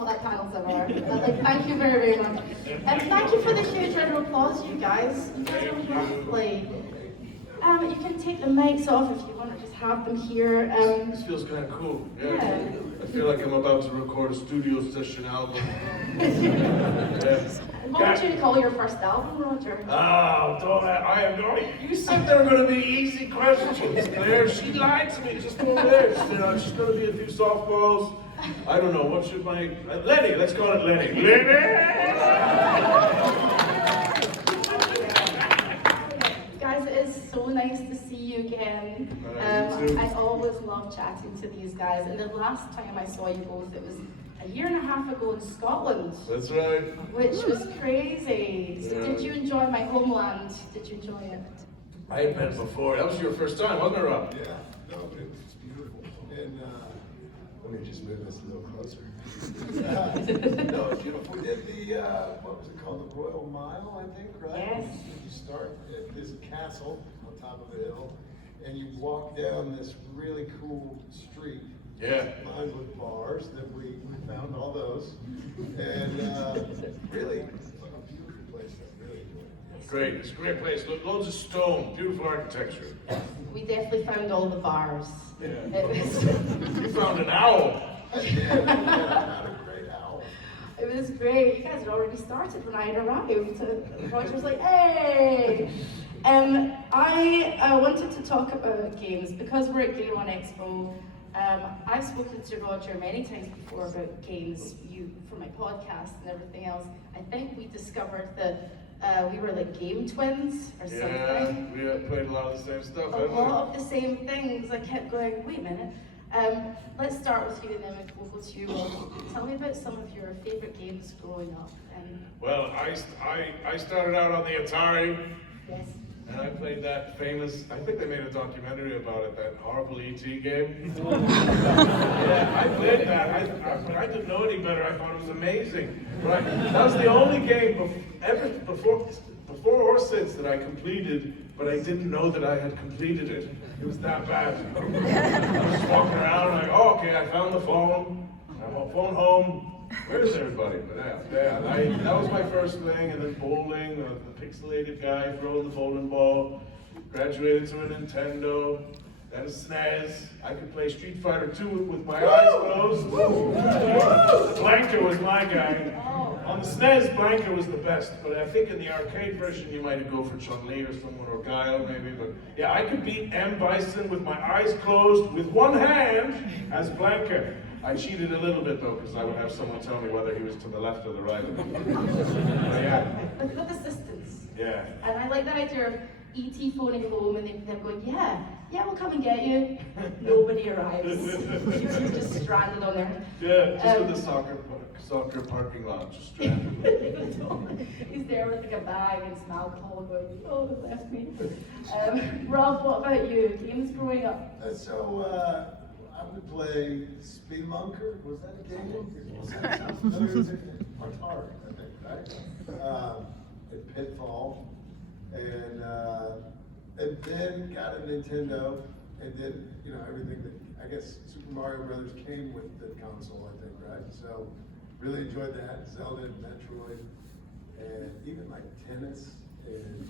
what that panel's about. Thank you very, very much. And thank you for the huge round of applause, you guys. You guys are lovely. You can take the mics off if you want, or just have them here. This feels kind of cool. Yeah. I feel like I'm about to record a studio session album. What would you call your first album, Roger? Oh, don't I am going. You said there were going to be easy questions, Claire. She lied to me just over there. She said, it's just going to be a few softballs. I don't know, what should my... Lenny, let's call it Lenny. Lenny! Guys, it is so nice to see you again. I always love chatting to these guys, and the last time I saw you both, it was a year and a half ago in Scotland. That's right. Which was crazy. So did you enjoy my homeland? Did you enjoy it? I had been before. That was your first time, wasn't it, Rob? Yeah, no, but it was beautiful. And let me just move this a little closer. No, it's beautiful. We did the, what was it called? The Royal Mile, I think, right? Yes. You start at this castle on top of a hill, and you walk down this really cool street. Yeah. Lined with bars that we found all those. And really, it's like a beautiful place. I really enjoyed it. Great, it's a great place. Look, loads of stone, beautiful architecture. We definitely found all the bars. Yeah. It You found an owl. I did. Yeah, not a great owl. It was great. You guys had already started when I had arrived. Roger was like, hey! I wanted to talk about games because we're at Game On Expo. I've spoken to Roger many times before about games, for my podcast and everything else. I think we discovered that we were like game twins or something. Yeah, we played a lot of the same stuff. A lot of the same things. I kept going, wait a minute. Let's start with you and then we'll go to you. Tell me about some of your favourite games growing up. Well, I started out on the Atari. Yes. And I played that famous, I think they made a documentary about it, that horrible E.T. game. Yeah, I played that. But I didn't know any better. I thought it was amazing. Right? That was the only game before or since that I completed, but I didn't know that I had completed it. It was that bad. I was just walking around like, oh, okay, I found the phone. I'm on phone home. Where is everybody? But that was my first thing, and then bowling, the pixelated guy throwing the bowling ball. Graduated to a Nintendo, then a SNES. I could play Street Fighter 2 with my eyes closed. Blanca was my guy. On the SNES, Blanca was the best, but I think in the arcade version you might go for Chun-Li or someone, or Guile maybe, but yeah, I could beat M. Bison with my eyes closed with one hand as Blanca. I cheated a little bit though, because I would have someone tell me whether he was to the left or the right. But yeah. With assistance. Yeah. And I like the idea of E.T. phoning home and them going, yeah, we'll come and get you. Nobody arrives. You're just stranded on there. Yeah, just in the soccer parking lot, just stranded. He's there with like a bag and some alcohol going, oh, they left me. Rob, what about you? Games growing up? I would play Spelunker. Was that a game? Atari, I think, right? And Pitfall, and then got a Nintendo, and then everything that I guess Super Mario Brothers came with the console, I think, right? So really enjoyed that. Zelda, and Metroid, and even like tennis, and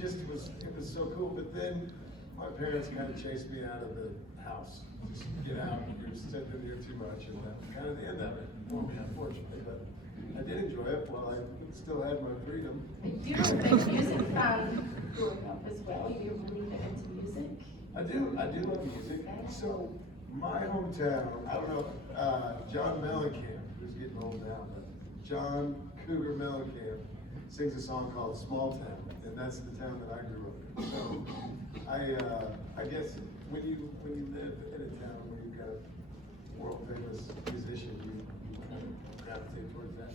it was so cool. But then my parents kind of chased me out of the house. Just get out, you're sitting here too much, and that was kind of the end of it for me, unfortunately. But I did enjoy it while I still had my freedom. You were a big music fan growing up as well. You were really big into music. I do love music. So my hometown, I don't know, John Mellencamp, who's getting old now, but John Cougar Mellencamp sings a song called Small Town, and that's the town that I grew up in. So I guess when you live in a town where you've got a world famous musician, you kind of gravitate towards that.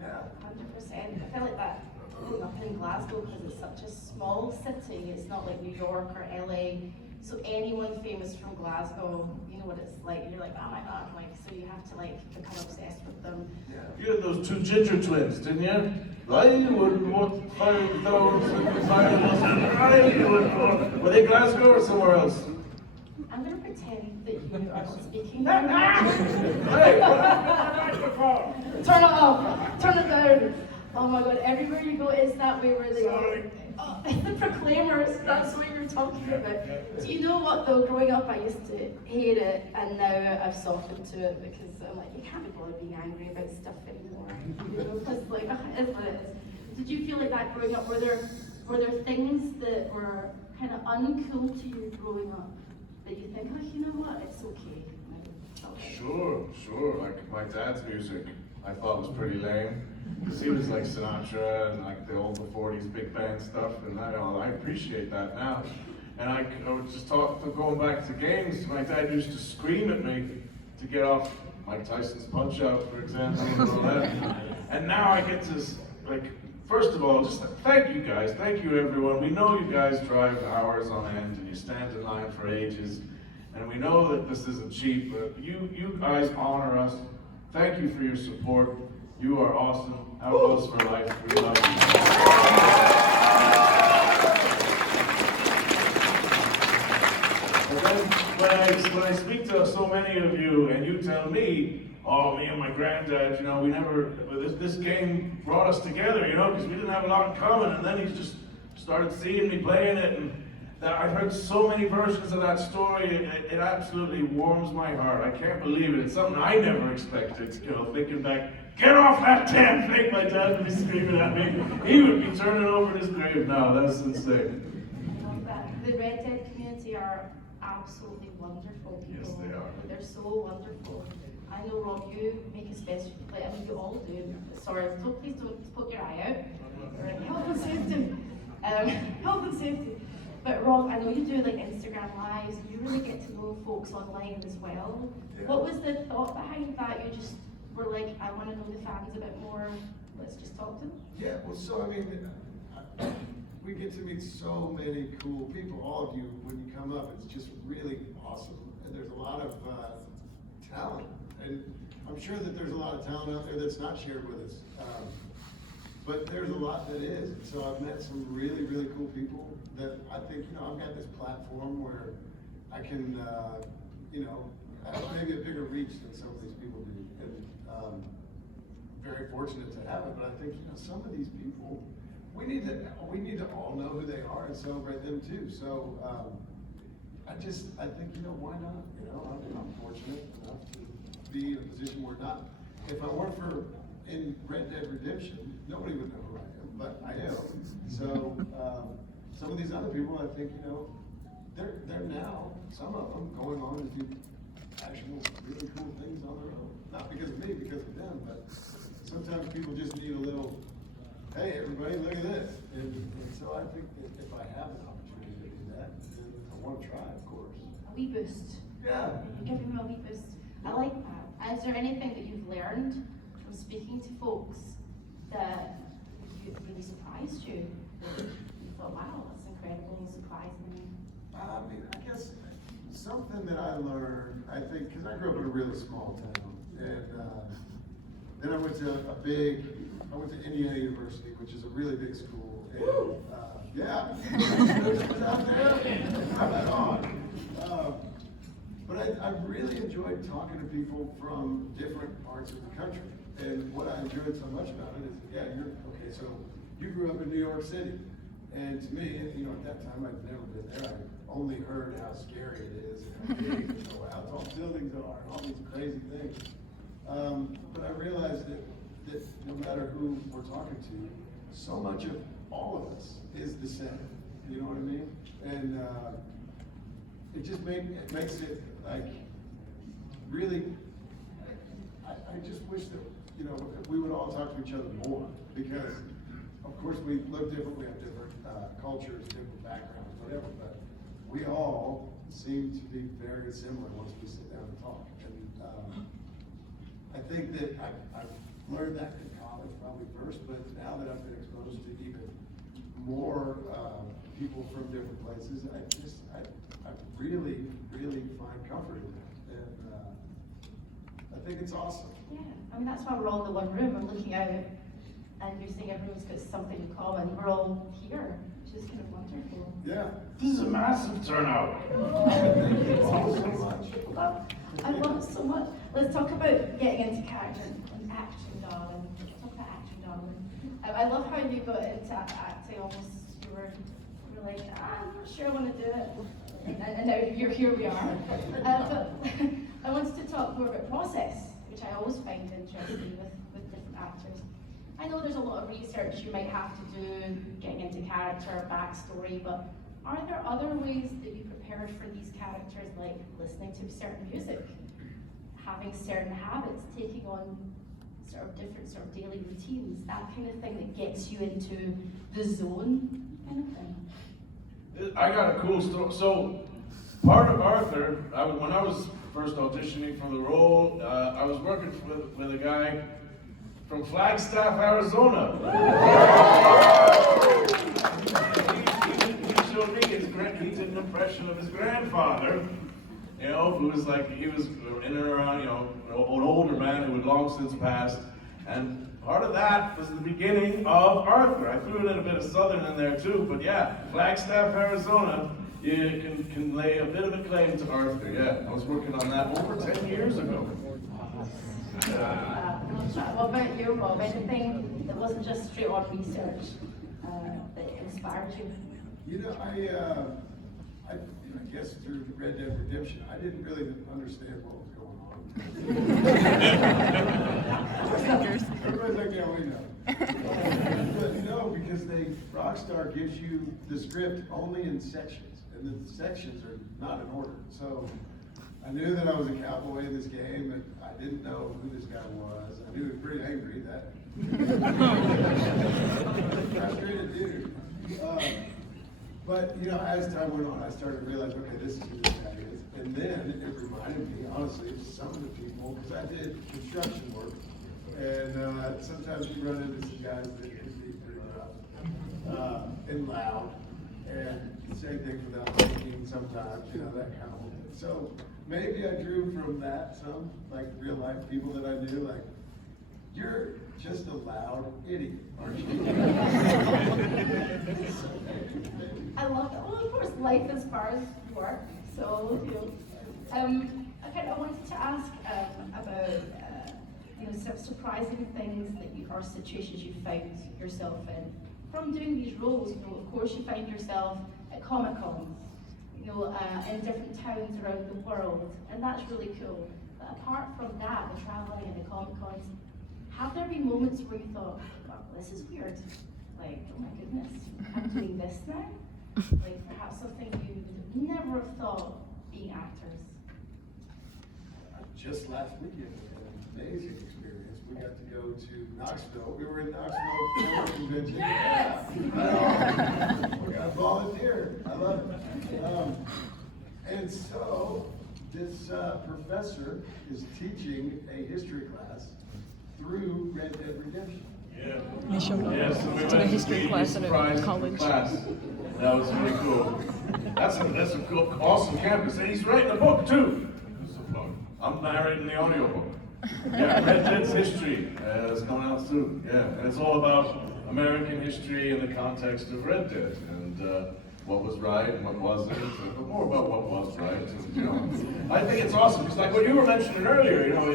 Yeah. 100%. I feel like that growing up in Glasgow because it's such a small city. It's not like New York or LA. So anyone famous from Glasgow, you know what it's like. You're like, oh my god, so you have to become obsessed with them. Yeah. You had those two ginger twins, didn't you? I would want 5,000 were they Glasgow or somewhere else? I'm going to pretend that you are not speaking Can you hear me? Hey, what happened to my microphone? Turn it off. Turn it down. Oh my god, everywhere you go, it's that way where they Sorry. go. Oh, the Proclaimers, that's what you're talking about. Do you know what though, growing up I used to hate it, and now I've softened to it because I'm like, you can't be bothered being angry about stuff anymore. You know, because like, it's what it is. Did you feel like that growing up? Were there things that were kind of uncool to you growing up that you think, oh, you know what, it's okay. Sure. Like my dad's music, I thought was pretty lame. Because he was like Sinatra and like the old 40s big band stuff, and I appreciate that now. And I was just going back to games, my dad used to scream at me to get off Mike Tyson's Punch Out, for example, and all that. And now I get to, like, first of all, just thank you guys, thank you everyone. We know you guys drive hours on end and you stand in line for ages. And we know that this isn't cheap, but you guys honor us. Thank you for your support. You are awesome. Outlaws for life. We love you. And then when I speak to so many of you and you tell me, oh, me and my granddad, you know, this game brought us together, you know, because we didn't have a lot in common. And then he just started seeing me playing it, and I've heard so many versions of that story. It absolutely warms my heart. I can't believe it. It's something I never expected. You know, thinking back, get off that damn thing! My dad would be screaming at me. He would be turning over in his grave now. That's insane. I love that. The Red Dead community are absolutely wonderful people. Yes, they are. They're so wonderful. I know, Rob, you make a special, like, I mean, you all do. Sorry, please don't poke your eye out. Right. Health and safety. Health and safety. But Rob, I know you do like Instagram lives, and you really get to know folks online as well. Yeah. What was the thought behind that? You just were like, I want to know the fans a bit more. Let's just talk to them. Yeah, well, so I mean, we get to meet so many cool people. All of you, when you come up, it's just really awesome. And there's a lot of talent. And I'm sure that there's a lot of talent out there that's not shared with us. But there's a lot that is. So I've met some really, really cool people that I think, you know, I've got this platform where I can, you know, have maybe a bigger reach than some of these people do. And very fortunate to have it, but I think, you know, some of these people, we need to all know who they are and celebrate them too. So I think, you know, why not? You know, I'm fortunate enough to be in a position where not, if I weren't for in Red Dead Redemption, nobody would know who I am, but I am. So some of these other people, I think, you know, they're now, some of them, going on to do actual really cool things on their own. Not because of me, because of them, but sometimes people just need a little, hey, everybody, look at this. And so I think that if I have an opportunity to do that, then I want to try, of course. A wee boost. Yeah. You're giving me a wee boost. I like that. Is there anything that you've learned from speaking to folks that really surprised you? That you thought, wow, that's incredible and surprising me. I mean, I guess something that I learned, I think, because I grew up in a really small town, and then I went to Indiana University, which is a really big school, and yeah, out there, right on. But I really enjoyed talking to people from different parts of the country, and what I enjoyed so much about it is, yeah, okay, so you grew up in New York City, and to me, you know, at that time, I'd never been there. I only heard how scary it is, and how big, you know, how tall buildings are, and all these crazy things. But I realized that no matter who we're talking to, so much of all of us is the same. You know what I mean? And it just makes it like really. I just wish that, you know, we would all talk to each other more, because of course we live different, we have different cultures, different backgrounds, whatever, but we all seem to be very similar once we sit down and talk. And I think that I've learned that in college probably first, but now that I've been exposed to even more people from different places, I really, really find comfort in that. And I think it's awesome. Yeah, I mean, that's why we're all in the one room. I'm looking out, and you're saying everyone's got something in common. We're all here, which is kind of wonderful. Yeah. This is a massive turnout. Thank you all so much. I love it so much. Let's talk about getting into character and action, darling. Let's talk about action, darling. I love how you got into acting almost, you were like, I'm not sure I want to do it. And now here we are. But I wanted to talk more about process, which I always find interesting with different actors. I know there's a lot of research you might have to do, getting into character, backstory, but are there other ways that you prepared for these characters, like listening to certain music, having certain habits, taking on sort of different sort of daily routines, that kind of thing that gets you into the zone kind of thing? I got a cool story. So, part of Arthur, when I was first auditioning for the role, I was working with a guy from Flagstaff, Arizona. He showed me he did an impression of his grandfather, you know, who was like, he was in and around, you know, an older man who had long since passed. And part of that was the beginning of Arthur. I threw in a bit of Southern in there too, but yeah, Flagstaff, Arizona, you can lay a bit of a claim to Arthur. Yeah, I was working on that over 10 years ago. What about you, Rob? Anything that wasn't just straight on research that inspired you? You know, I guess through Red Dead Redemption, I didn't really understand what was going on. Everybody's like, yeah, we know. But no, because Rockstar gives you the script only in sections, and the sections are not in order. So I knew that I was a cowboy in this game, and I didn't know who this guy was. I knew he was pretty angry, that frustrated dude. But you know, as time went on, I started to realize, okay, this is who this guy is. And then it reminded me, honestly, of some of the people, because I did construction work, and sometimes you run into some guys that can be pretty rough and loud, and same thing without thinking sometimes, you know, that kind of thing. So maybe I drew from that some, like real life people that I knew, like, you're just a loud idiot, aren't you? I love that. Well, of course, life inspires work. So, you know, okay, I wanted to ask about, you know, some surprising things that or situations you found yourself in from doing these roles. You know, of course, you find yourself at Comic-Cons, you know, in different towns around the world, and that's really cool. But apart from that, the traveling and the Comic-Cons, have there been moments where you thought, well, this is weird? Like, oh my goodness, I'm doing this now? Like perhaps something you would never have thought being actors? Just last weekend, we had an amazing experience. We got to go to Knoxville. We were in Knoxville for a convention. Yes! I volunteered. I love it. And so, this professor is teaching a history class through Red Dead Redemption. Yeah. They showed up Yes, to the history class at a college. That was really cool. That's a cool, awesome campus, and he's writing a book too. I'm narrating the audiobook. Yeah, Red Dead's history is coming out soon. Yeah, and it's all about American history in the context of Red Dead and what was right and what wasn't, but more about what was right. And, you know, I think it's awesome because, like what you were mentioning earlier, you know,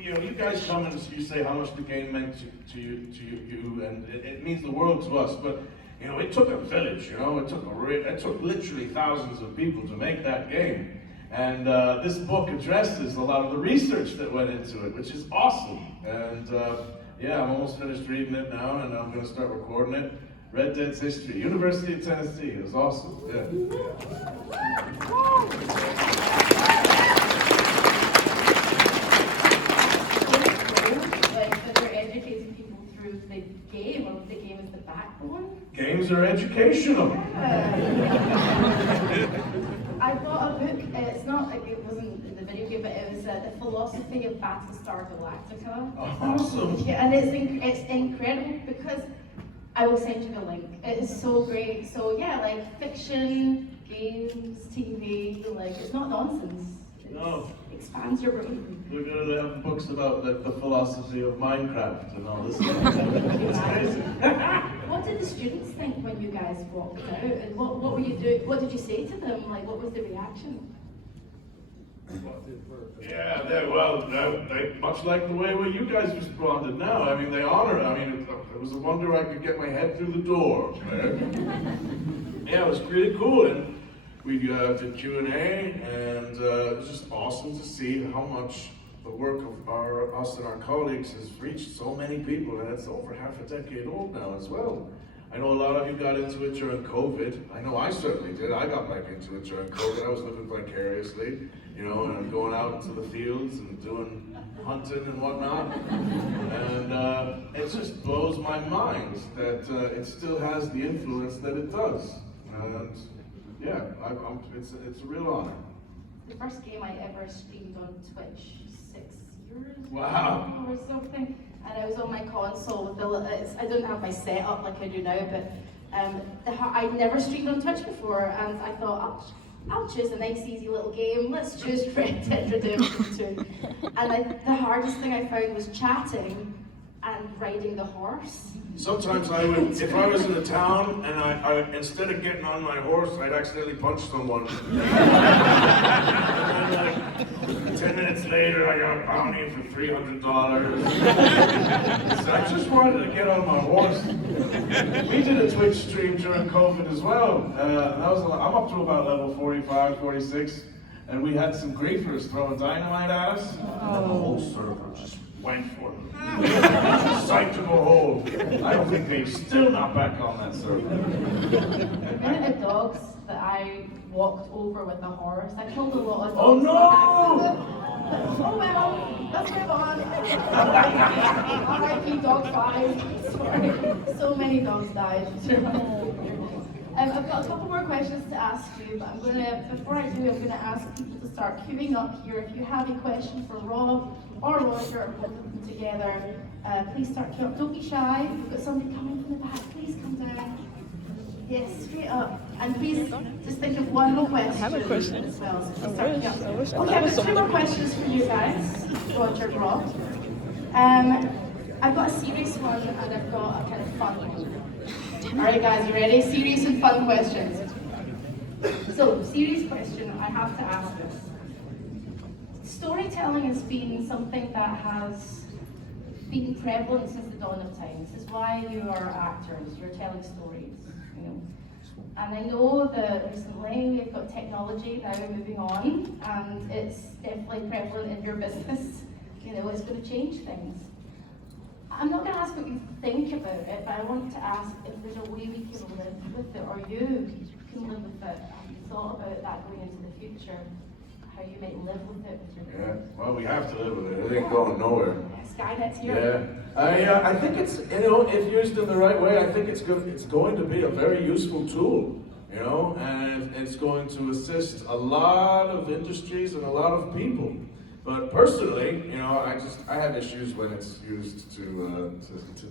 you know, you guys come and you say how much the game meant to you, and it means the world to us. But you know, it took a village. You know, it took literally thousands of people to make that game. And this book addresses a lot of the research that went into it, which is awesome. And yeah, I'm almost finished reading it now, and I'm going to start recording it. Red Dead's History, University of Tennessee. It was awesome. Yeah. The game, or the game is the backbone. Games are educational. I bought a book. It's not like it wasn't in the video game, but it was The Philosophy of Battlestar Galactica. Awesome. Yeah, and it's incredible because I will send you the link. It is so great. So yeah, like fiction, games, TV, like it's not nonsense. No. Expands your brain. We're going to have books about the philosophy of Minecraft and all this stuff. It's crazy. What did the students think when you guys walked out? And what were you doing? What did you say to them? Like, what was the reaction? Yeah, they much like the way you guys responded now. I mean, they honor it. I mean, it was a wonder I could get my head through the door. Yeah, it was pretty cool. And we did Q&A, and it was just awesome to see how much the work of us and our colleagues has reached so many people, and it's over half a decade old now as well. I know a lot of you got into it during COVID. I know I certainly did. I got back into it during COVID. I was living vicariously, you know, and going out into the fields and doing hunting and whatnot. And it just blows my mind that it still has the influence that it does. And yeah, it's a real honor. The first game I ever streamed on Twitch 6 years Wow. ago or something, and I was on my console with I didn't have my setup like I do now, but I'd never streamed on Twitch before, and I thought I'll choose a nice easy little game. Let's choose Red Dead Redemption 2. And the hardest thing I found was chatting and riding the horse. Sometimes I would, if I was in a town and I instead of getting on my horse, I'd accidentally punch someone. And then, like, 10 minutes later, I got a bounty for $300. So I just wanted to get on my horse. We did a Twitch stream during COVID as well. I'm up to about level 45, 46, and we had some griefers throwing dynamite at us, and the whole server just went for them. Sight to behold. I don't think they've still not back on that server. One of the dogs that I walked over with a horse, I killed a lot of dogs. Oh no! Oh well, let's move on. R.I.P. Dog 5. Sorry, so many dogs died. I've got a couple more questions to ask you, but before I do, I'm gonna ask people to start queuing up here. If you have a question for Rob or Roger or both of them together, please start queuing up. Don't be shy. We've got somebody coming from the back. Please come down. Yes, straight up. And please just think of one question. I have a question. As well. So I just start wish queuing up. I Okay, I've was got two more somebody. questions for you guys, Roger and Rob. I've got a serious one and I've got a kind of fun one. Alright guys, you ready? Serious and fun questions. So, serious question, I have to ask this. Storytelling has been something that has been prevalent since the dawn of time. This is why you are actors, you're telling stories, you know. And I know that recently we've got technology now moving on, and it's definitely prevalent in your business. You know, it's going to change things. I'm not going to ask what you think about it, but I want to ask if there's a way we can live with it, or you can live with it. Have you thought about that going into the future? How you might live with it? Yeah, well, we have to live with it. It ain't going nowhere. Skynet's here. Yeah, I think it's, you know, if used in the right way, I think it's going to be a very useful tool, you know, and it's going to assist a lot of industries and a lot of people. But personally, you know, I have issues when it's used to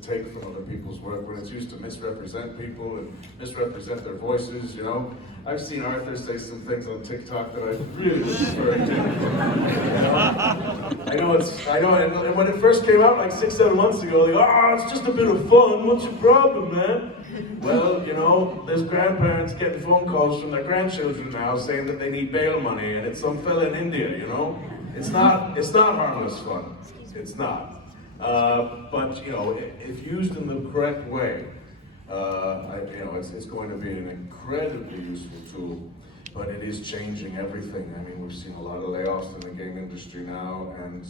take from other people's work, when it's used to misrepresent people and misrepresent their voices, you know. I've seen Arthur say some things on TikTok that I really prefer to. I know, and when it first came out like 6-7 months ago, they go, oh, it's just a bit of fun, what's your problem, man? Well, you know, there's grandparents getting phone calls from their grandchildren now saying that they need bail money, and it's some fella in India, you know? It's not harmless fun. It's not. But you know, if used in the correct way, you know, it's going to be an incredibly useful tool. But it is changing everything. I mean, we've seen a lot of layoffs in the game industry now, and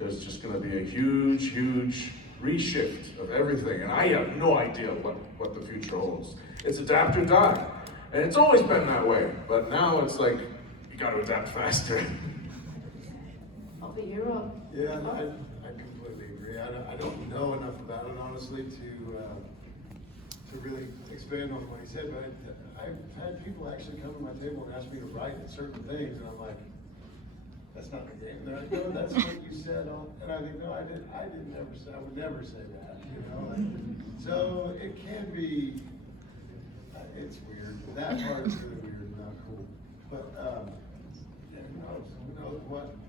there's just going to be a huge, huge reshift of everything. And I have no idea what the future holds. It's adapt or die, and it's always been that way. But now it's like you got to adapt faster. But you're Rob. Yeah, I completely agree. I don't know enough about it, honestly, to really expand on what he said, but I've had people actually come to my table and ask me to write certain things, and I'm like, that's not the game. They're like, no, that's what you said on, and I think, no, I would never say that, you know? So it can be, it's weird. That part's really weird and not cool. But, yeah, who knows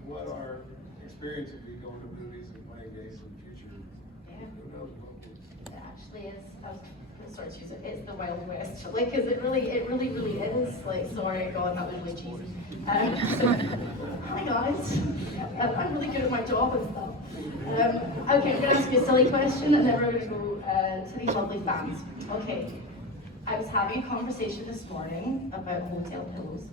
what our experience would be going to movies and playing games in the future. Yeah. Who knows what will. It actually is. I was gonna start to use it. It's the Wild West, like, because it really is. Like, sorry, God, that was really cheesy. So, hi guys. I'm really good at my job and stuff. Okay, I'm gonna ask you a silly question, and then we're gonna go to these lovely fans. Okay, I was having a conversation this morning about hotel pillows.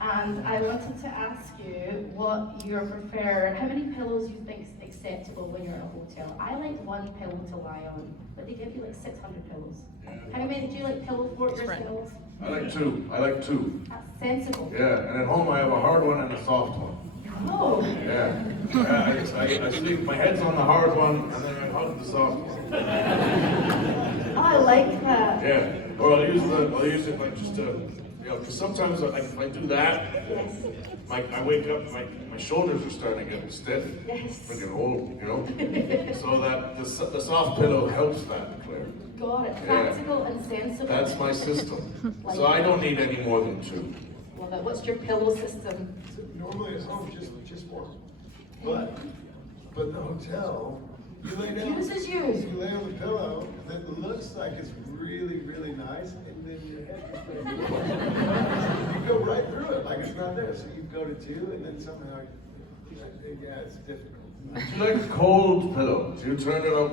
And I wanted to ask you what you prefer, how many pillows you think is acceptable when you're in a hotel. I like one pillow to lie on, but they give you like 600 pillows. How many do you like pillow forts or pillows? I like two. That's sensible. Yeah, and at home I have a hard one and a soft one. Oh. Yeah. I sleep, my head's on the hard one, and then I hug the soft one. I like that. Yeah. Or I'll use it like just to, because sometimes if I do that, Yes. I wake up, my shoulders are starting to get stiff. Yes. Freaking old, So that the soft pillow helps that, Claire. Got it. Yeah. Practical and sensible. That's my system. So I don't need any more than two. Love it. What's your pillow system? Normally at home, just one. But the hotel, you lay down. Use as used. You lay on the pillow, and it looks like it's really, really nice, and then your head just you go right through it like it's not there. So you go to two, and then somehow, yeah, it's difficult. Do you like cold pillows? Do you turn it up,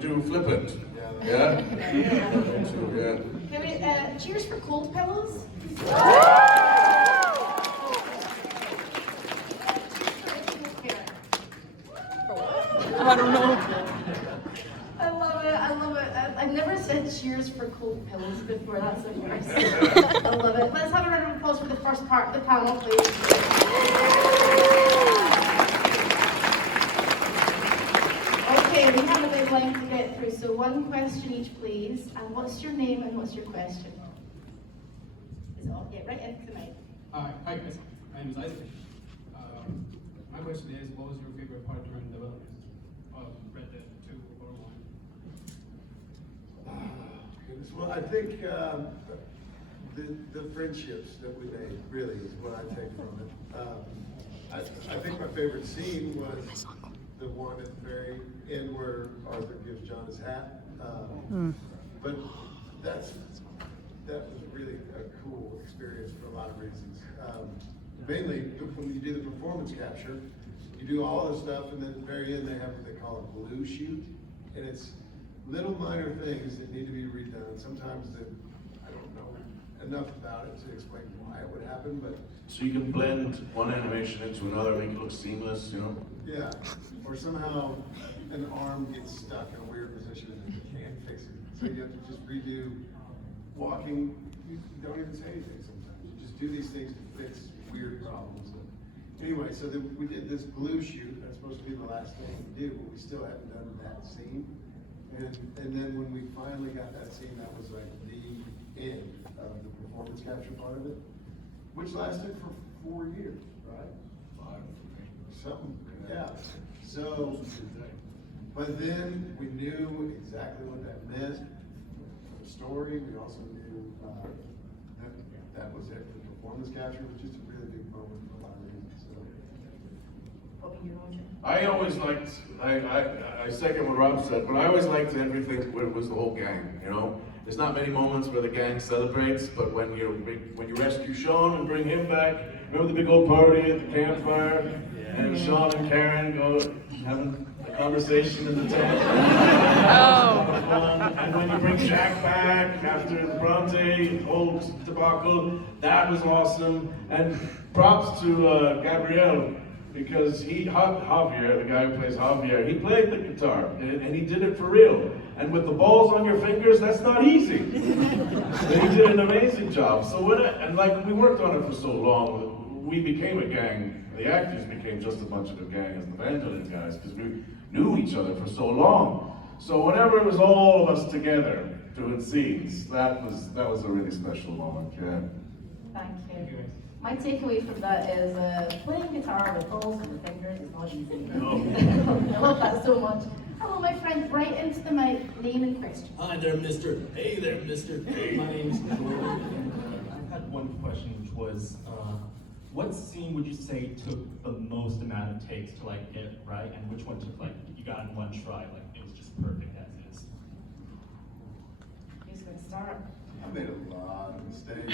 do you flip it? Yeah? Yeah. Can we, cheers for cold pillows? I don't know. I love it. I've never said cheers for cold pillows before, that's a first. I love it. Let's have a round of applause for the first part of the panel, please. Okay, we have a big line to get through, so one question each, please. And what's your name and what's your question? Is it all? Yeah, right into the mic. Hi guys, my name is Isaac. My question is, what was your favorite part during development of Red Dead 2 or 1? Goodness. Well, I think the friendships that we made really is what I take from it. I think my favorite scene was the one at the very end where Arthur gives John his hat. But that was really a cool experience for a lot of reasons. Mainly when you do the performance capture, you do all this stuff, and then at the very end they have what they call a blue shoot, and it's little minor things that need to be redone. Sometimes I don't know enough about it to explain why it would happen, but So you can blend one animation into another, make it look seamless, yeah. Or somehow an arm gets stuck in a weird position and you can't fix it. So you have to just redo walking. You don't even say anything sometimes. You just do these things to fix weird problems. Anyway, so we did this glue shoot. That's supposed to be the last thing we do, but we still hadn't done that scene. And then when we finally got that scene, that was like the end of the performance capture part of it, which lasted for 4 years, right? 5. Something, yeah. So, but then we knew exactly what that meant for the story. We also knew that was it for performance capture. It was just a really big moment for a lot of reasons. So. I always liked, I second what Rob said, but I always liked everything where it was the whole gang, There's not many moments where the gang celebrates, but when you rescue Sean and bring him back, remember the big old party at the campfire? And Sean and Karen go having a conversation in the tent. And when you bring Jack back after the Bronte old debacle, that was awesome. And props to Gabrielle, because Javier, the guy who plays Javier, he played the guitar, and he did it for real. And with the balls on your fingers, that's not easy. And he did an amazing job. So we worked on it for so long, we became a gang. The actors became just as much of a gang as the Vangelis guys, because we knew each other for so long. So whenever it was all of us together doing scenes, that was a really special moment, yeah. Thank you. My takeaway from that is playing guitar with balls on your fingers is not easy. I love that so much. Hello, my friend, right into the mic, name and question. Hi there, mister. Hey there, mister. My name's Jordan. I had one question, which was, what scene would you say took the most amount of takes to like get it right, and which one took like you got in one try, like it was just perfect as is? Who's going to start? I made a lot of mistakes.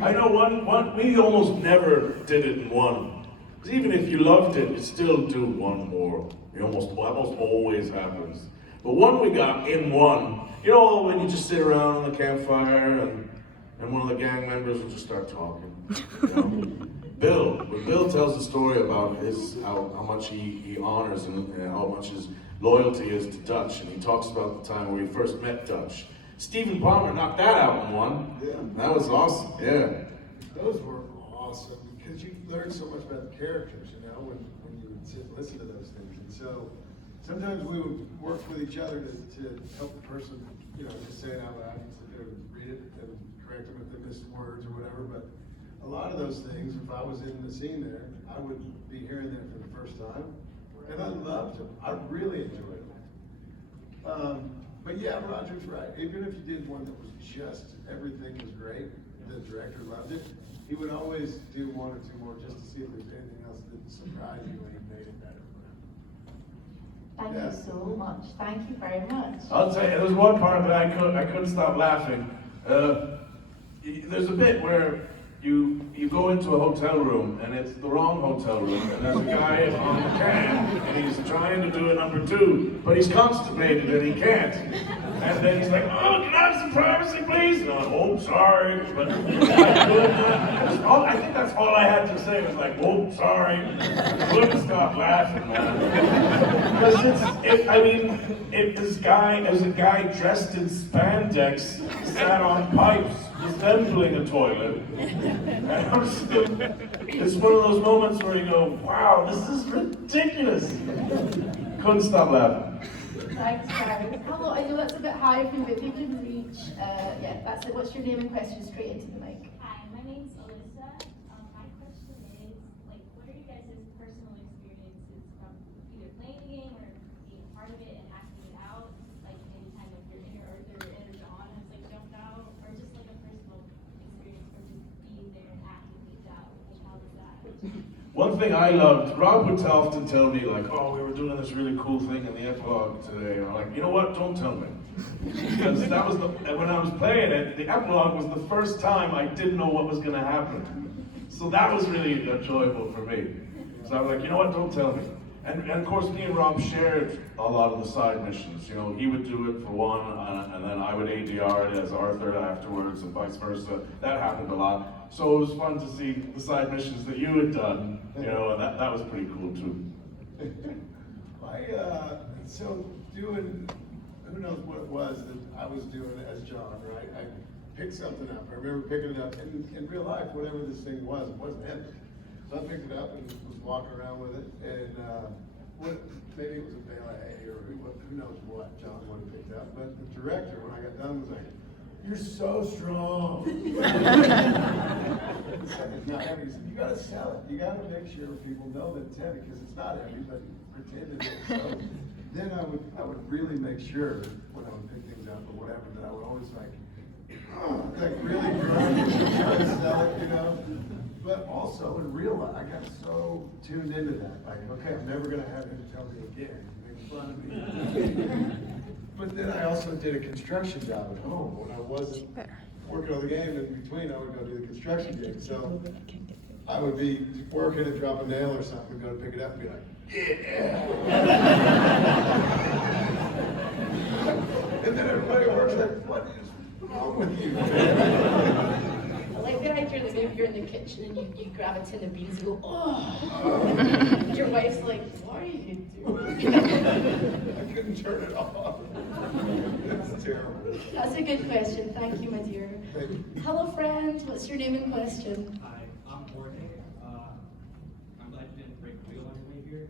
I know one, we almost never did it in one. 'Cause even if you loved it, you still do one more. It almost always happens. But one we got in one, you know, when you just sit around on the campfire and one of the gang members will just start talking. You know? When Bill tells the story about how much he honors and how much his loyalty is to Dutch, and he talks about the time where he first met Dutch. Stephen Palmer knocked that out in one. Yeah. That was awesome, yeah. Those were awesome because you learn so much about the characters, you know, when you would sit and listen to those things. And so sometimes we would work with each other to help the person, you know, just say it out loud. They would read it and correct them if they missed words or whatever. But a lot of those things, if I was in the scene there, I would be hearing them for the first time. And I loved them. I really enjoyed them. But yeah, Roger's right. Even if you did one that was just, everything was great, the director loved it, he would always do one or two more just to see if there's anything else that surprised you and he made it better. Thank Yeah. you so much. Thank you very much. I'll tell you, there was one part that I couldn't stop laughing. There's a bit where you go into a hotel room and it's the wrong hotel room, and there's a guy on the can and he's trying to do a number 2, but he's constipated and he can't. And then he's like, "Oh, can I have some privacy, please?" And I'm like, "Oh, sorry, but I think that's all I had to say was like, "Oh, sorry." I couldn't stop laughing, man. Because it was a guy dressed in spandex, sat on pipes, resembling a toilet. And it's one of those moments where you go, "Wow, this is ridiculous." Couldn't stop laughing. Thanks, guys. Hello, I know that's a bit high for you, but if you can reach, yeah, that's it. What's your name and question? Straight into the mic. Hi, my name's Alyssa. My question is, like, what are you guys' personal experiences from either playing the game or being a part of it and acting it out? Like, any time of your inner Arthur or inner John has like jumped out, or just like a personal experience for just being there and acting it out? Like, how was that? One thing I loved, Rob would often tell me like, "Oh, we were doing this really cool thing in the epilogue today." And I'm like, "You know what? Don't tell me." Because that was when I was playing it, the epilogue was the first time I didn't know what was going to happen. So that was really enjoyable for me. So I was like, "You know what? Don't tell me." And of course, me and Rob shared a lot of the side missions. You know, he would do it for one, and then I would ADR it as Arthur afterwards, and vice versa. That happened a lot. So it was fun to see the side missions that you had done, you know, and that was pretty cool too. So doing, who knows what it was that I was doing as John, right? I picked something up. I remember picking it up, and in real life, whatever this thing was, it wasn't empty. So I picked it up and was walking around with it, and maybe it was a ballet or who knows what John would have picked up. But the director, when I got done, was like, "You're so strong." It's not heavy. He said, "You gotta sell it. You gotta make sure people know that it's heavy because it's not heavy, but pretend it is." So then I would really make sure when I would pick things up or whatever that I would always like really grind and try to sell it, you know. But also in real life, I got so tuned into that. Like, okay, I'm never gonna have him tell me again, make fun of me. But then I also did a construction job at home when I wasn't working on the game. In between, I would go do the construction gig. So I would be working and drop a nail or something, go to pick it up and be like, "Yeah." And then everybody works like, "What is wrong with you?" I like the idea that maybe you're in the kitchen and you grab a tin of beans and go, "Oh." And your wife's like, "What are you doing?" I couldn't turn it off. It's terrible. That's a good question. Thank you, my dear. Thank you. Hello, friend. What's your name and question? Hi, I'm Jorge. I'm glad you didn't break the wheel on your way here.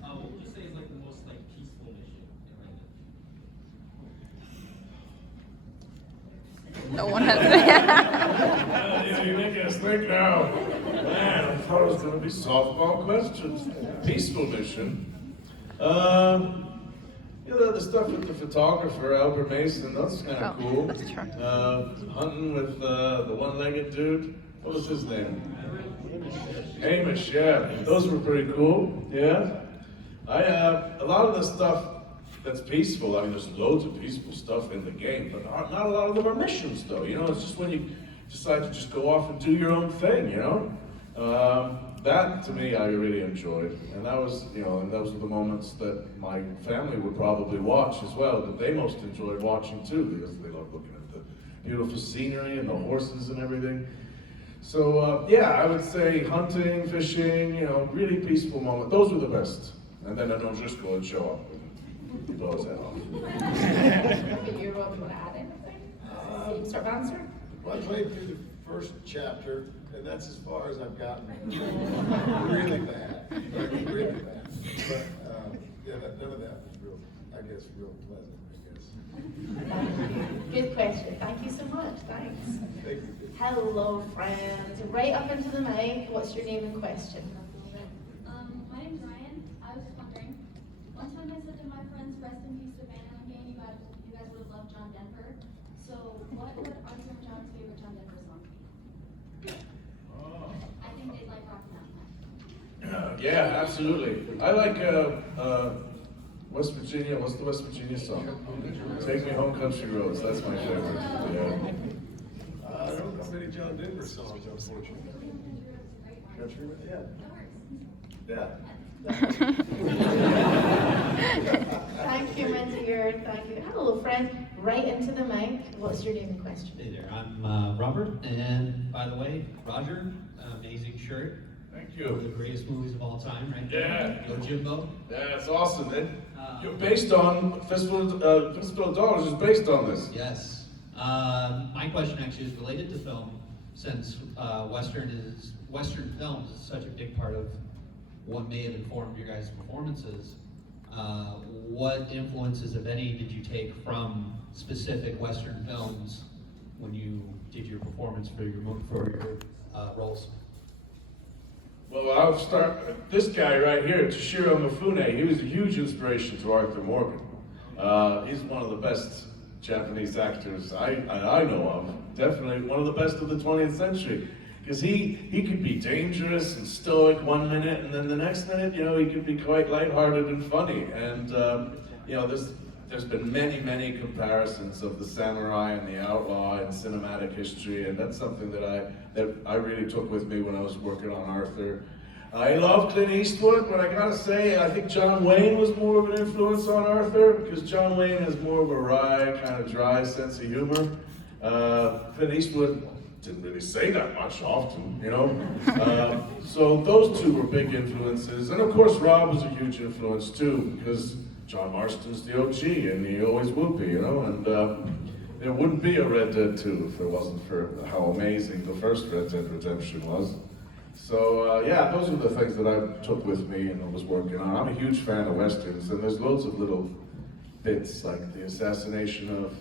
What would you say is like the most like peaceful mission in No one has Yeah, you make us think now. Man, I thought it was going to be softball questions. Peaceful mission. You know, the stuff with the photographer, Albert Mason, that's kind of cool. That's true. Hunting with the one-legged dude. What was his name? Hamish, yeah. Those were pretty cool, yeah. A lot of the stuff that's peaceful, I mean, there's loads of peaceful stuff in the game, but not a lot of them are missions, though. You know, it's just when you decide to just go off and do your own thing, you know? That, to me, I really enjoyed. And that was, you know, and those were the moments that my family would probably watch as well, that they most enjoyed watching too, because they love looking at the beautiful scenery and the horses and everything. So, yeah, I would say hunting, fishing, you know, really peaceful moment. Those were the best. And then I don't just go and show up and blow his head off. You want to add anything? Same sort of answer? Well, I played through the first chapter, and that's as far as I've gotten. Really bad, like really bad. But yeah, none of that was real, I guess, real pleasant, I guess. Good question. Thank you so much. Thanks. Thank you. Hello, friends. Right up into the mic. What's your name and question? My name's Ryan. I was just wondering, one time I said to my friends, rest in peace to Van Halen game, you guys would have loved John Denver. So what would Arthur and John's favorite John Denver song be? I think they'd like Rocky Mountain. Yeah, absolutely. I like West Virginia. What's the West Virginia song? Take Me Home Country Roads. That's my favorite. Yeah. I don't know many John Denver songs, unfortunately. Country, yeah. Yeah. Thank you, my dear. Thank you. Hello, friends. Right into the mic. What's your name and question? Hey there, I'm Robert, and by the way, Roger, amazing shirt. Thank One of the you. greatest movies of all time, right? Yeah. Go Jimbo. Yeah, it's awesome. You're based on Fistful of Dollars is based on this. Yes. My question actually is related to film, since Western films is such a big part of what may have informed your guys' performances. What influences, if any, did you take from specific Western films when you did your performance for your roles? Well, I'll start. This guy right here, Toshiro Mifune, he was a huge inspiration to Arthur Morgan. He's one of the best Japanese actors I know of. Definitely one of the best of the 20th century. Because he could be dangerous and stoic one minute, and then the next minute, you know, he could be quite lighthearted and funny. And you know, there's been many comparisons of the samurai and the outlaw in cinematic history, and that's something that I really took with me when I was working on Arthur. I love Clint Eastwood, but I gotta say, I think John Wayne was more of an influence on Arthur, because John Wayne has more of a wry, kind of dry sense of humor. Clint Eastwood didn't really say that much often, you know? So those two were big influences. And of course, Rob was a huge influence too, because John Marston's the OG, and he always will be, you know? And there wouldn't be a Red Dead 2 if it wasn't for how amazing the first Red Dead Redemption was. So yeah, those are the things that I took with me and was working on. I'm a huge fan of Westerns, and there's loads of little bits, like the assassination of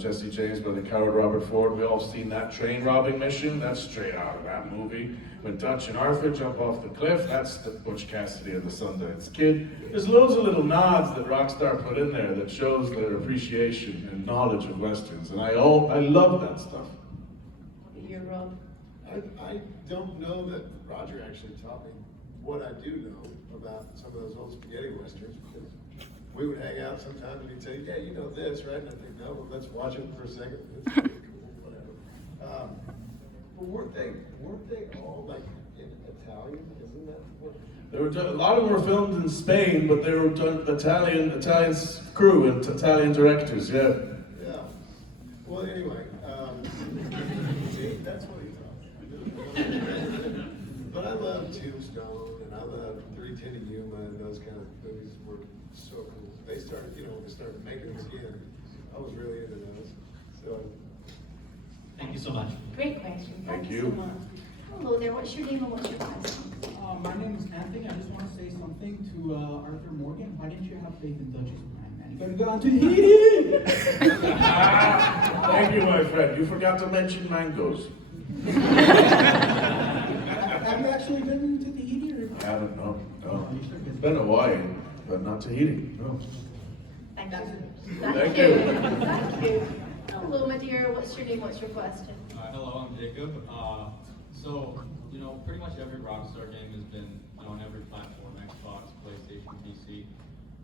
Jesse James by the coward Robert Ford. We all seen that train robbing mission. That's straight out of that movie. When Dutch and Arthur jump off the cliff, that's the Butch Cassidy and the Sundance Kid. There's loads of little nods that Rockstar put in there that shows their appreciation and knowledge of Westerns, and I love that stuff. You're Rob. I don't know that Roger actually taught me what I do know about some of those old spaghetti westerns, because we would hang out sometimes and he'd say, yeah, you know this, right? And I'd think, no, well, let's watch it for a second. It's pretty cool, whatever. But weren't they all like in Italian? Isn't that what? A lot of them were filmed in Spain, but they were done Italian crew and Italian directors, yeah. Yeah. Well, anyway, see, that's what he taught me. But I love Tombstone, and I love 310 to Yuma, and those kind of movies were so cool. They started, you know, when they started making this again, I was really into those. So, Thank you so much. Great question. Thank you you. so much. Hello there. What's your name and what's your question? My name is Anthony. I just want to say something to Arthur Morgan. Why didn't you have faith in Dutch's plan, man? You gotta go on to Tahiti! Thank you, my friend. You forgot to mention mangoes. Have you actually been to Tahiti? Or? I haven't, no. Been Hawaii, but not Tahiti, no. Thank friend. Thank you. you. Thank you. Hello, my dear. What's your name? What's your question? Hello, I'm Jacob. So, pretty much every Rockstar game has been on every platform, Xbox, PlayStation, PC.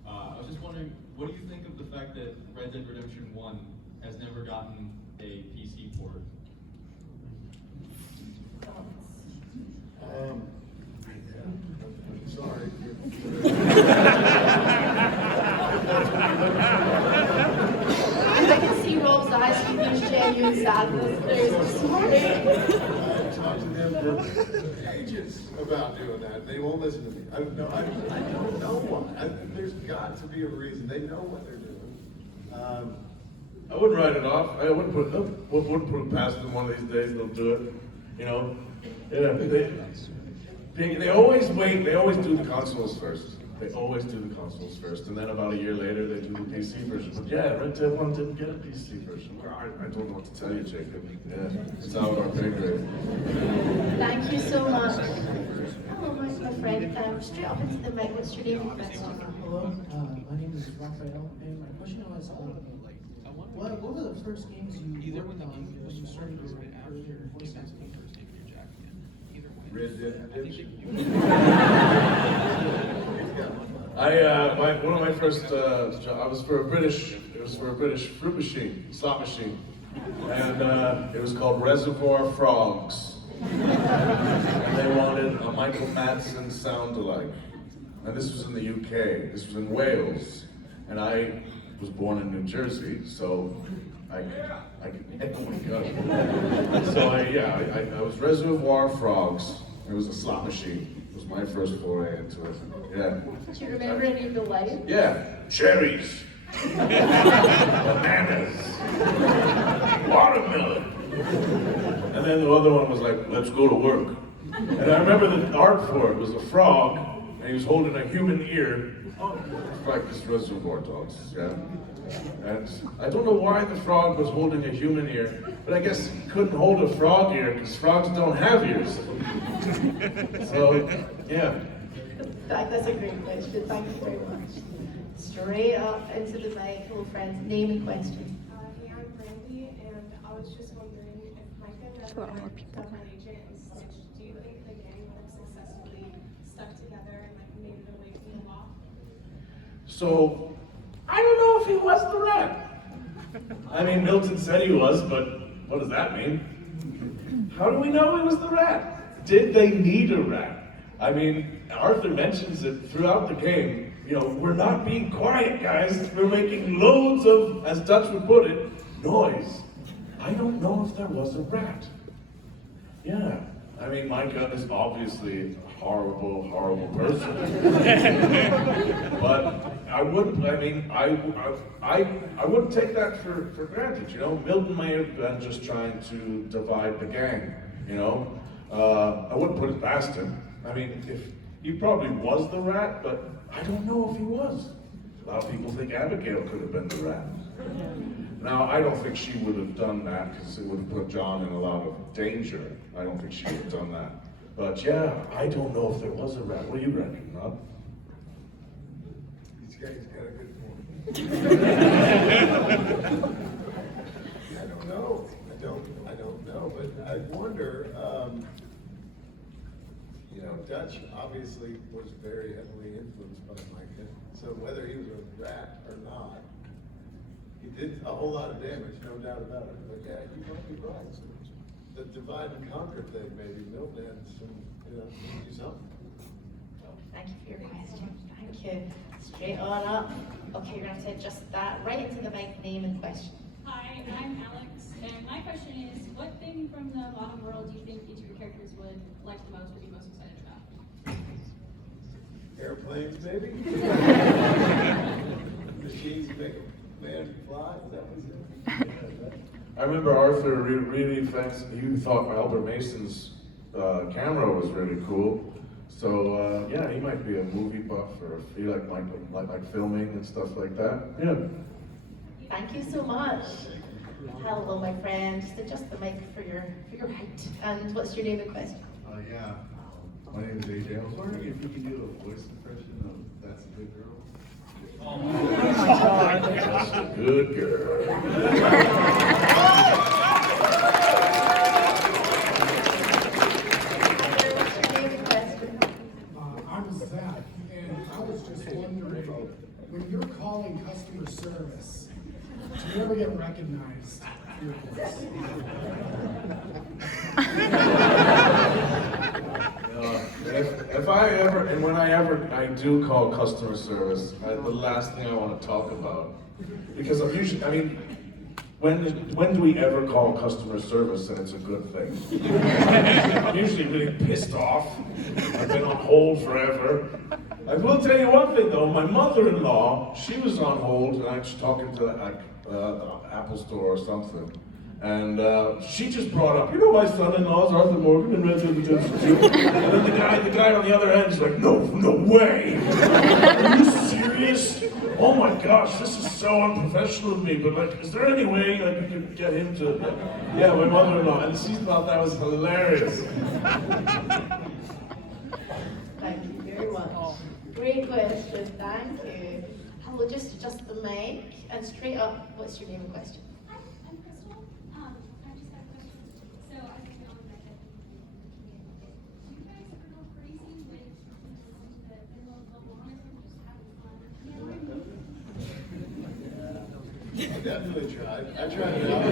I was just wondering, what do you think of the fact that Red Dead Redemption 1 has never gotten a PC port? Sorry. I can see Rob's eyes. He feels genuine sadness. There's sorry. I talked to them for ages about doing that. They won't listen to me. I don't know. I don't know why. There's got to be a reason. They know what they're doing. I wouldn't write it off. I wouldn't put it past them. One of these days they'll do it. They always wait. They always do the consoles first. They always do the consoles first, and then about a year later they do the PC version. But yeah, Red Dead 1 didn't get a PC version. I don't know what to tell you, Jacob. Yeah, it's out of our pay grade. Thank you so much. Hello, my friend. Straight up into the mic. What's your name? Hello, my name is Raphael, and my question was, what were the first games you worked on when you started your earlier voice acting? Red Dead Redemption. One of my first jobs, it was for a British fruit machine, slot machine, and it was called Reservoir Frogs. And they wanted a Michael Madsen sound-alike. And this was in the UK, this was in Wales, and I was born in New Jersey, so I oh my God. So I was Reservoir Frogs. It was a slot machine. It was my first foray into it. Yeah. Do you remember any of the lines? Yeah. Cherries. Bananas. Watermelon. And then the other one was like, let's go to work. And I remember the art for it was a frog, and he was holding a human ear. Oh, like this Reservoir Dogs, yeah. And I don't know why the frog was holding a human ear, but I guess he couldn't hold a frog ear because frogs don't have ears. So, yeah. That's a great question. Thank you very much. Straight up into the mic, hello friends. Name and question. Hey, I'm Brandy, and I was just wondering if Micah never become an agent and switched, do you think the gang would have successfully stuck together and made it away from the law? So, I don't know if he was the rat. I mean, Milton said he was, but what does that mean? How do we know he was the rat? Did they need a rat? I mean, Arthur mentions it throughout the game. We're not being quiet, guys. We're making loads of, as Dutch would put it, noise. I don't know if there was a rat. Yeah. I mean, Micah is obviously a horrible, horrible person. But I wouldn't take that for granted, Milton may have been just trying to divide the gang, I wouldn't put it past him. I mean, if he probably was the rat, but I don't know if he was. A lot of people think Abigail could have been the rat. Now, I don't think she would have done that because it would have put John in a lot of danger. I don't think she would have done that. But yeah, I don't know if there was a rat. What do you reckon, Rob? He's got a good point. I don't know. I don't know. But I wonder, Dutch obviously was very heavily influenced by Micah. So whether he was a rat or not, he did a whole lot of damage, no doubt about it. But yeah, you might be right. So the divide and conquer thing, maybe Milton had some, do something. Thank you for your question. Thank you. Straight on up. Okay, you're going to say just that right into the mic, name and question. Hi, I'm Alex, and my question is, what thing from the modern world do you think each of your characters would like the most or be most excited about? Airplanes, maybe? Machines make a man fly? Is that what's it? I remember Arthur really he thought Albert Mason's camera was really cool. So yeah, he might be a movie buff, or he like filming and stuff like that. Yeah. Thank you so much. Hello, my friend. Just adjust the mic for your height. And what's your name and question? Yeah. My name is AJ. I was wondering if you could do a voice impression of That's a Good Girl. Oh my God. Just a good girl. I'm Zach, and I was just wondering, when you're calling customer service, do you ever get recognized? If I ever, and when I do call customer service, the last thing I want to talk about, because I'm usually, I mean, when do we ever call customer service and it's a good thing? I'm usually really pissed off. I've been on hold forever. I will tell you one thing though, my mother-in-law, she was on hold and I was talking to the Apple store or something. And she just brought up, you know, my son-in-law is Arthur Morgan and Red Dead Redemption 2. And then the guy on the other end is like, no way! Are you serious? Oh my gosh, this is so unprofessional of me, but like, is there any way like we could get him to, yeah, my mother-in-law, and she thought that was hilarious. Thank you very much. Great question, thank you. Hello, just the mic, and straight up, what's your name and question? Hi, I'm Crystal. I just have a question. So I just know that do you guys ever go crazy with the minimum level honors and just having fun? I definitely tried. I tried it out.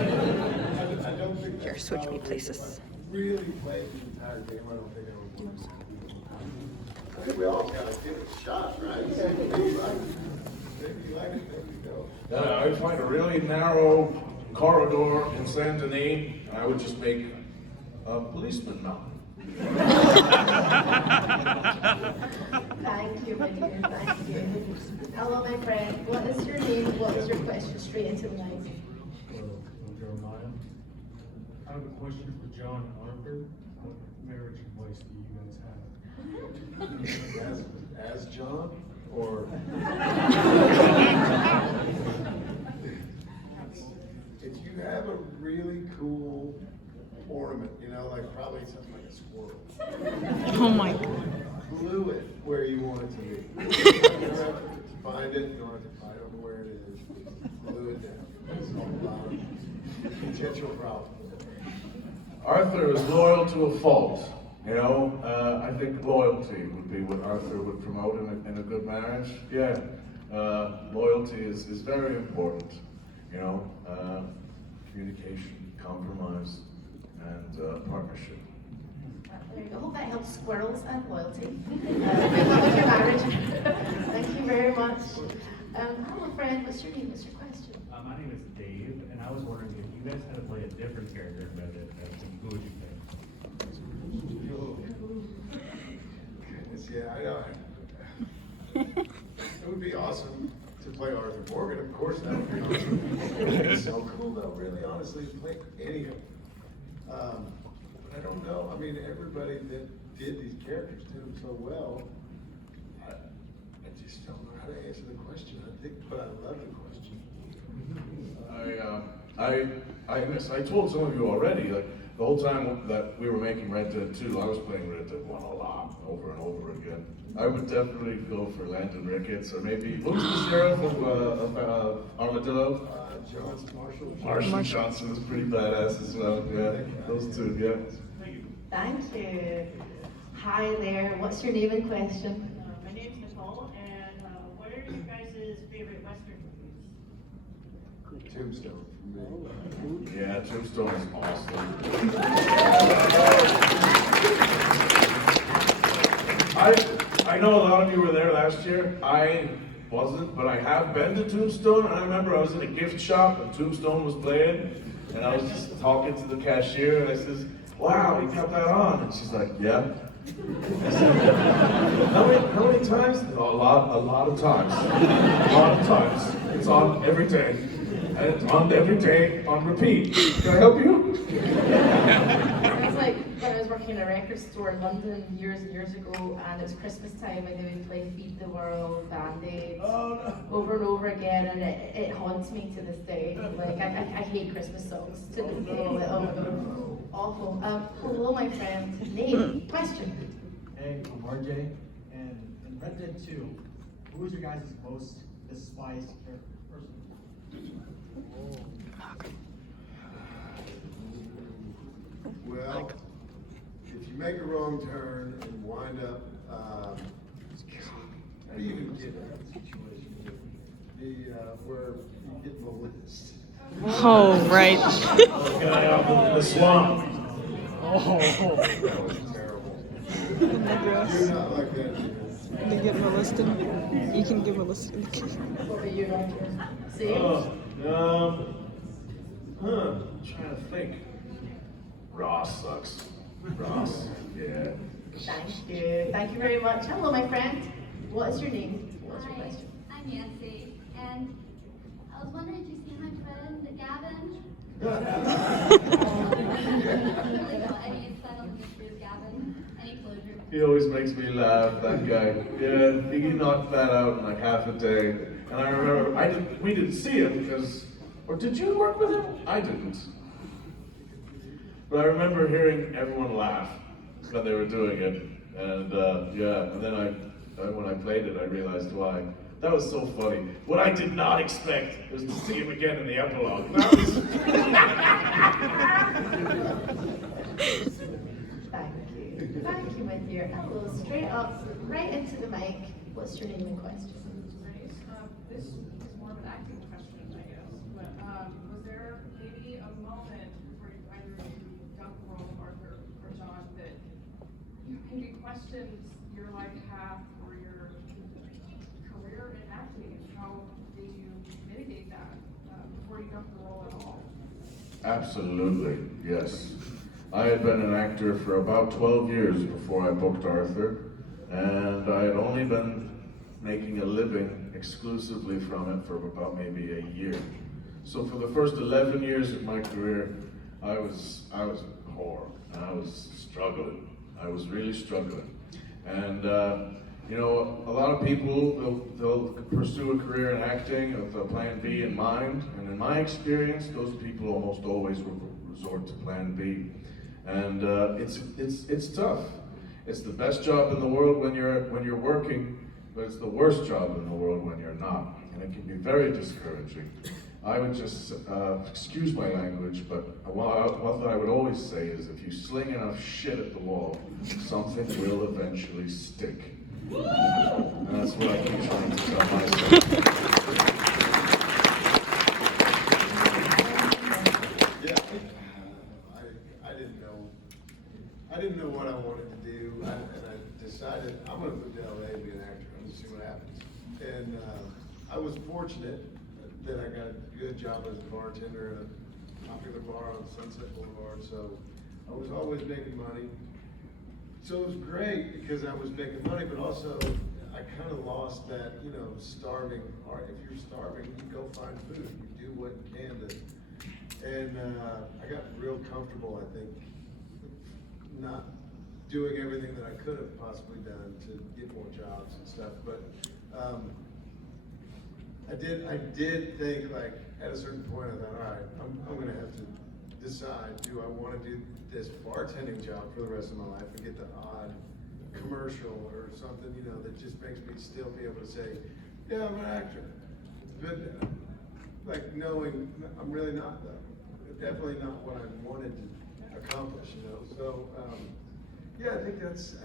I don't think Here, switch me places. If I really played the entire game, I don't think I would win. I think we all gotta give it a shot, right? Maybe you like it. Maybe you like it, maybe you don't. I find a really narrow corridor in Saint Denis, and I would just make a policeman mount. Thank you, my dear, thank you. Hello, my friend. What is your name? What is your question? Straight into the mic. Hello, I'm Jeremiah. I have a question for John and Arthur. What marriage advice do you guys have? As John, or? If you have a really cool ornament, you know, like probably something like a squirrel. Oh my God. Glue it where you want it to be. You don't have to find it, you don't have to find out where it is. Glue it down. It's all about potential problem. Arthur is loyal to a fault. You know, I think loyalty would be what Arthur would promote in a good marriage. Yeah, loyalty is very important. You know, communication, compromise, and partnership. There you go. Hope that helps squirrels and loyalty. Good luck with your marriage. Thank you very much. Hello, friend. What's your name? What's your question? My name is Dave, and I was wondering if you guys had to play a different character in Red Dead Redemption, who would you pick? Goodness, yeah, I know. It would be awesome to play Arthur Morgan, of course, that would be awesome. It's so cool though, really, honestly, to play any of them. But I don't know, I mean, everybody that did these characters did them so well. I just don't know how to answer the question, I think, but I love the question. I told some of you already, like, the whole time that we were making Red Dead 2, I was playing Red Dead 1 a lot, over and over again. I would definitely go for Landon Ricketts, or maybe, what was the sheriff of Armadillo? Marshall Johnson was pretty badass as well, yeah, those two, yeah. Thank you. Hi there. What's your name and question? My name's Nicole, and what are your guys' favorite Western movies? Tombstone for me. Yeah, Tombstone is awesome. I know a lot of you were there last year. I wasn't, but I have been to Tombstone. I remember I was in a gift shop and Tombstone was playing, and I was just talking to the cashier, and I says, "Wow, you got that on?" And she's like, "Yeah." I said, how many times? A lot of times. A lot of times. It's on every day. And it's on every day on repeat. Can I help you? It's like when I was working in a record store in London years and years ago, and it was Christmas time, and they would play Feed the World, Band-Aids, over and over again, and it haunts me to this day. Like, I hate Christmas songs to this day. Like, oh my God, awful. Hello, my friend. Name, question. Hey, I'm RJ, and in Red Dead 2, who was your guys' most despised character? Well, if you make a wrong turn and wind up, how do you even get in that situation? Where you get molested. Oh, right. Guy out in the swamp. That was terrible. You're not like that, Jim. They get molested. You can get molested. What were you like? See? Trying to think. Ross sucks. Ross, yeah. Thank you. Thank you very much. Hello, my friend. What is your name? What's your Hi, question? I'm Nancy, and I was wondering, did you see my friend Gavin? Really cool. Any insight on the mystery of Gavin? Any closure? He always makes me laugh, that guy. Yeah, he knocked that out in like half a day. And I remember, we didn't see him because, or did you work with him? I didn't. But I remember hearing everyone laugh when they were doing it. And and then when I played it, I realized why. That was so funny. What I did not expect was to see him again in the epilogue. That was... Thank you, my dear. Hello, straight up, right into the mic. What's your name and question? This is more of an acting question, I guess. But was there maybe a moment where either you got the role of Arthur or John that maybe questioned your life path or your career in acting, and how did you mitigate that before you got the role at all? Absolutely, yes. I had been an actor for about 12 years before I booked Arthur, and I had only been making a living exclusively from it for about maybe a year. So for the first 11 years of my career, I was poor, and I was struggling. I was really struggling. And you know, a lot of people, they'll pursue a career in acting with a plan B in mind, and in my experience, those people almost always resort to plan B. And it's tough. It's the best job in the world when you're working, but it's the worst job in the world when you're not, and it can be very discouraging. I would just, excuse my language, but one thing I would always say is if you sling enough shit at the wall, something will eventually stick. And that's what I keep trying to tell myself. Yeah, I didn't know what I wanted to do, and I decided I'm going to move to LA and be an actor. I'm going to see what happens. And I was fortunate that I got a good job as a bartender at a popular bar on Sunset Boulevard, so I was always making money. So it was great because I was making money, but also I kind of lost that, you know, starving. Or if you're starving, you go find food. You do what you can to. And I got real comfortable, I think, not doing everything that I could have possibly done to get more jobs and stuff. But I did think, like, at a certain point, I thought, all right, I'm going to have to decide, do I want to do this bartending job for the rest of my life and get the odd commercial or something, you know, that just makes me still be able to say, yeah, I'm an actor. But, like, knowing I'm really not, though. Definitely not what I wanted to accomplish, you know. So, yeah, I think that's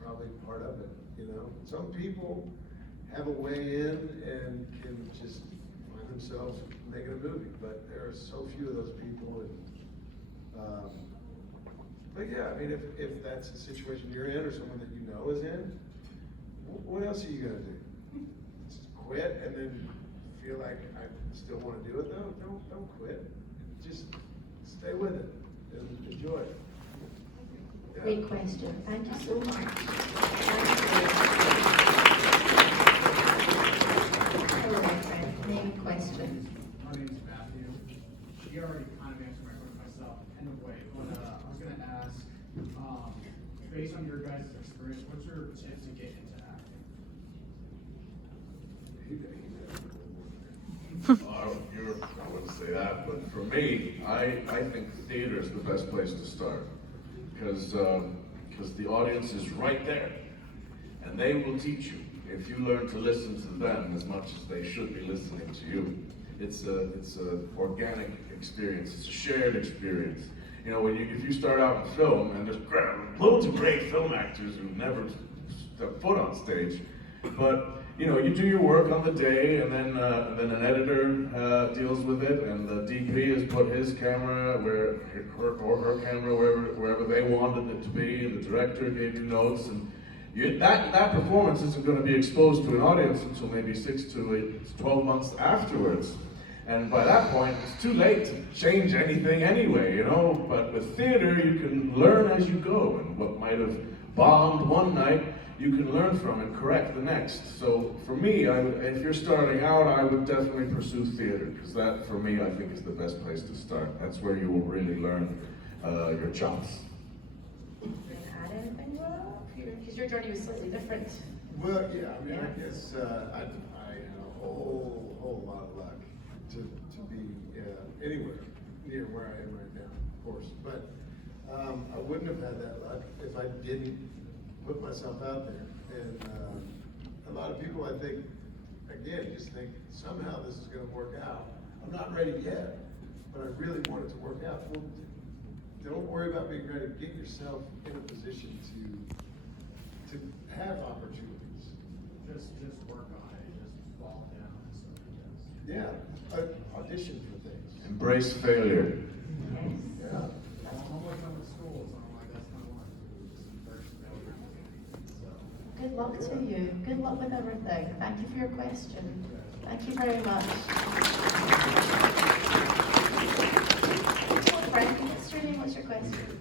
probably part of it, you know. Some people have a way in and can just find themselves making a movie, but there are so few of those people. And, but yeah, I mean, if that's the situation you're in or someone that you know is in, what else are you gonna do? Just quit and then feel like I still want to do it though? Don't quit. Just stay with it and enjoy it. Yeah. Great question. Thank you so much. Hello, my friend. Name question. My name is Matthew. You already kind of answered my question myself, in a way, but I was going to ask, based on your guys' experience, what's your tips to get into acting? I wouldn't say that, but for me, I think theater is the best place to start because the audience is right there, and they will teach you. if you learn to listen to them as much as they should be listening to you. It's a organic experience. It's a shared experience. You know, if you start out in film, and there's loads of great film actors who never step foot on stage, but you know, you do your work on the day, and then an editor deals with it, and the DP has put his camera or her camera wherever they wanted it to be, and the director gave you notes, and that performance isn't going to be exposed to an audience until maybe 6 to 12 months afterwards. And by that point, it's too late to change anything anyway, you know? But with theater, you can learn as you go, and what might have bombed one night, you can learn from and correct the next. So for me, if you're starting out, I would definitely pursue theater, because that, for me, I think is the best place to start. That's where you will really learn your chops. Can I add anything, Will? Because your journey was slightly different. Well, yeah, I mean, I guess I had a whole lot of luck to be anywhere near where I am right now, of course. But I wouldn't have had that luck if I didn't put myself out there. And a lot of people, I think, again, just think somehow this is going to work out. I'm not ready yet, but I really want it to work out. Well, don't worry about being ready. Get yourself in a position to have opportunities. Just work on it. Just fall down and stuff like that. Yeah, audition for things. Embrace failure. Yeah. I'm like on the schools, and I'm like, that's not one. Just embrace failure. So. Good luck to you. Good luck with everything. Thank you for your question. Thank you very much. Frankie, what's your name? What's your question?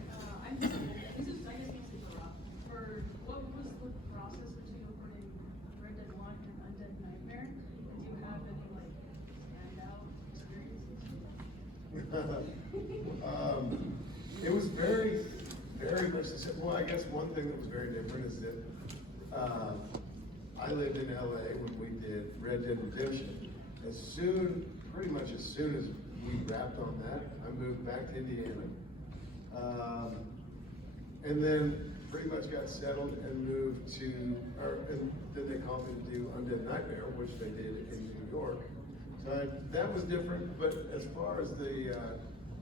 What was the process between recording Red Dead 1 and Undead Nightmare? Do you have any like standout experiences? It was very, very much the same. Well, I guess one thing that was very different is that I lived in LA when we did Red Dead Redemption. Pretty much as soon as we wrapped on that, I moved back to Indiana. And then pretty much got settled and moved to, and then they called me to do Undead Nightmare, which they did in New York. So that was different, but as far as the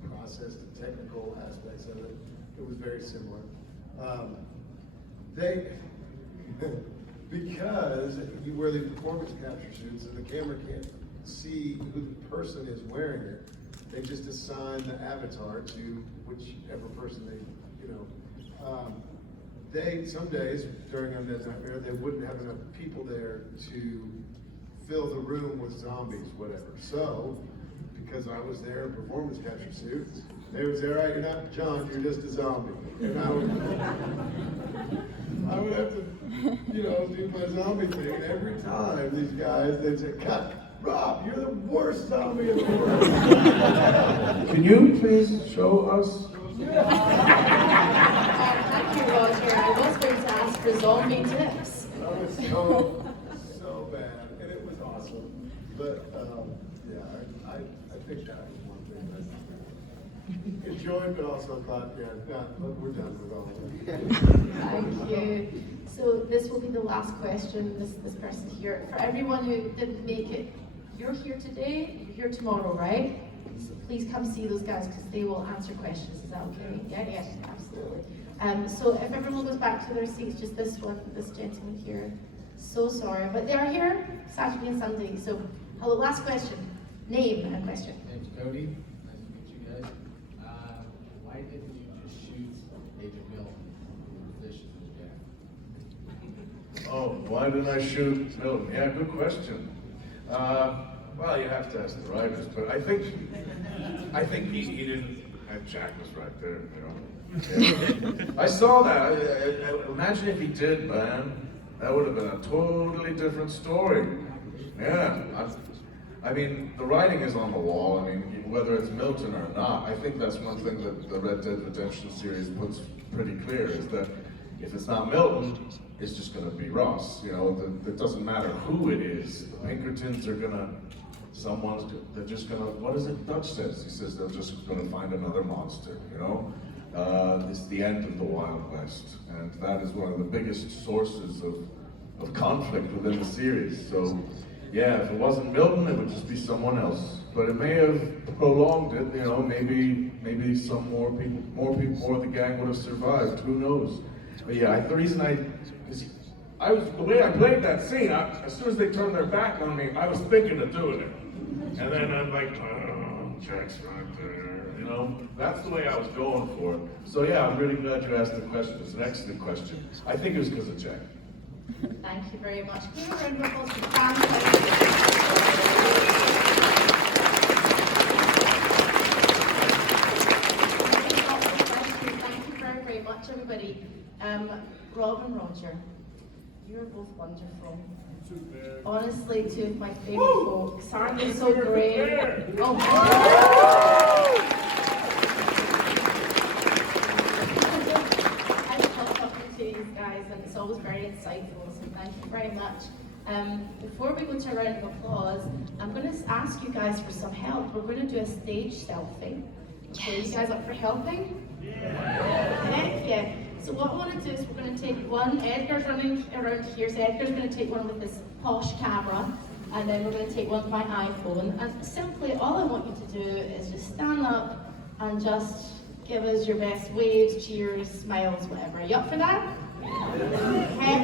process, the technical aspects of it, it was very similar. Because you wear the performance capture suits and the camera can't see who the person is wearing it, they just assign the avatar to whichever person they, some days during Undead Nightmare, they wouldn't have enough people there to fill the room with zombies, whatever. So, because I was there in performance capture suits, they would say, all right, you're not John, you're just a zombie. And I would have to, do my zombie thing. And every time these guys, they'd say, cut, Rob, you're the worst zombie in the world. Can you please show us? Thank you, Roger. I was going to ask for zombie tips. That was so bad, and it was awesome. But I think that was one thing that I enjoyed, but also thought, we're done with all of it. Thank you. So this will be the last question. This person here. For everyone who didn't make it, you're here today, you're here tomorrow, right? So please come see those guys because they will answer questions. Is that okay? Yeah, absolutely. So if everyone goes back to their seats, just this gentleman here. So sorry, but they're here Saturday and Sunday. So hello, last question. Name and question. My name's Cody. Nice to meet you guys. Why didn't you just shoot Agent Mill in position as Jack? Oh, why didn't I shoot Milton? Yeah, good question. Well, you have to ask the writers, but I think he didn't. Jack was right there, Yeah. I saw that. Imagine if he did, man. That would have been a totally different story. Yeah. I mean, the writing is on the wall. I mean, whether it's Milton or not, I think that's one thing that the Red Dead Redemption series puts pretty clear is that if it's not Milton, it's just going to be Ross. It doesn't matter who it is. The Pinkertons are going to, they're just going to, what is it Dutch says? He says they're just going to find another monster, It's the end of the Wild West. And that is one of the biggest sources of conflict within the series. So yeah, if it wasn't Milton, it would just be someone else. But it may have prolonged it, you know, maybe some more of the gang would have survived, who knows. But yeah, the reason the way I played that scene, as soon as they turned their back on me, I was thinking of doing it. And then I'm like, oh, Jack's right there, you know? That's the way I was going for it. So yeah, I'm really glad you asked the question. It's an excellent question. I think it was because of Jack. Thank you very much. Give a round of applause for Pam. Thank you very, very much, everybody. Rob and Roger, you're both wonderful. Honestly, two of my favorite folks. Aren't they so great? Oh. I love talking to these guys, and it's always very insightful, so thank you very much. Before we go to a round of applause, I'm going to ask you guys for some help. We're going to do a stage selfie. So are you guys up for helping? Heck yeah. So what I want to do is we're going to take one, Edgar's running around here, so Edgar's going to take one with this posh camera, and then we're going to take one with my iPhone. And simply, all I want you to do is just stand up and just give us your best waves, cheers, smiles, whatever. Are you up for that?